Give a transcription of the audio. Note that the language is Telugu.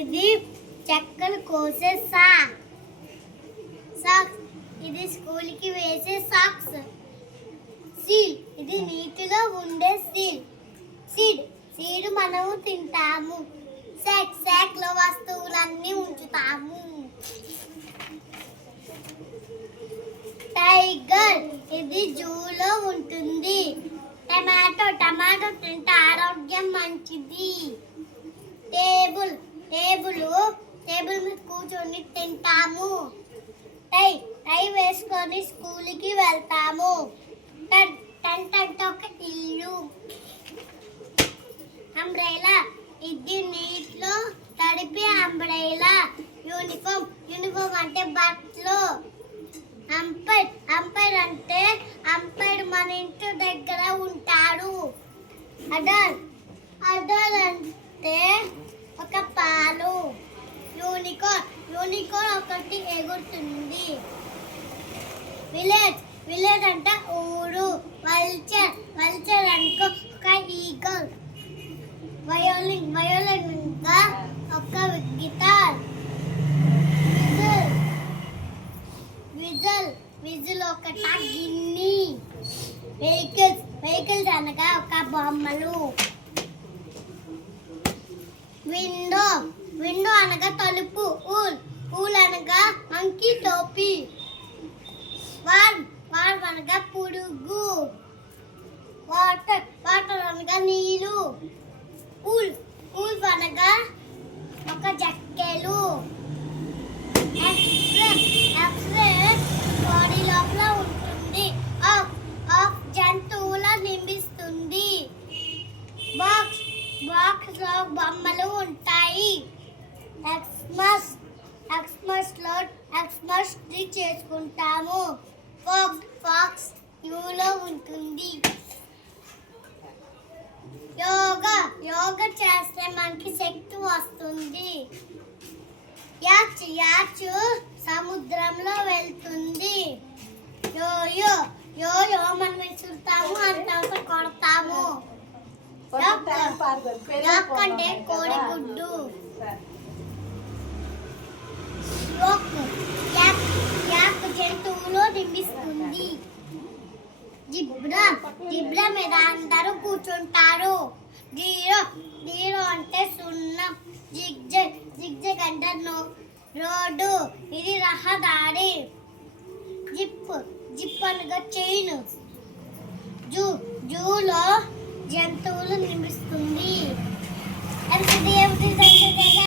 ఇది చెక్కలు కోసే సాక్స్. ఇది స్కూల్ కి వేసే సాక్స్. సీల్ ఇది నీటిలో ఉండే సీడ్ మనము తింటాము. సాక్ లో వస్తువులన్నీ ఉంచుతాము. టైగర్ ఇది జూలో ఉంటుంది. టమాటో తింటే ఆరోగ్యం మంచిది. టేబుల్ మీద కూర్చొని తింటాము. టై వేసుకొని స్కూల్కి వెళ్తాము. టెంట్ అంటే ఒక ఇల్లు. అంబ్రెల్లా ఇది నీటిలో తడిపి అంబ్రెల్లా. యూనిఫామ్ అంటే బట్టలు. అంపైర్ అంటే మన ఇంటి దగ్గర ఉంటాడు. అడల్ అంటే ఒక పాలు. యూనికార్న్ ఒకటి ఎగురుతుంది. విలేజ్ అంటే ఊరు. వల్చర్ అంటే ఒక ఈగల్. వయోలిన్ ఇంకా ఒక గిటార్. విజిల్ ఒక గిన్నె. వెహికల్స్ అనగా ఒక బొమ్మలు. విండో అనగా తలుపు. ఊల్ అనగా మంకీ టోపీ. వార్ అనగా పురుగు. వాటర్ అనగా నీళ్ళు. ఊల్ అనగా ఒక జక్కెలు. ఎక్స్రే బాడీ లోపల ఉంటుంది. ఆఫ్ జంతువుల నింపిస్తుంది. బాక్స్ లో బొమ్మలు ఉంటాయి. ఎక్స్మస్ ట్రీ చేసుకుంటాము. ఫాక్స్ యూలో ఉంటుంది. యోగా చేస్తే మనకి శక్తి వస్తుంది. యాచ్ సముద్రంలో వెళ్తుంది. యో మనం విసురుతాము, అంత కొడతాము. అంటే కోడిగుడ్డు. యాక్ జంతువులో నింపిస్తుంది. జిబ్రా మీద అందరూ కూర్చుంటారు. జీరో అంటే సున్నం. జిగ్జాగ్ అంటే రోడ్డు. ఇది రహదారి. జిప్ అనగా చైన్. జూలో జంతువులు నింపిస్తుంది.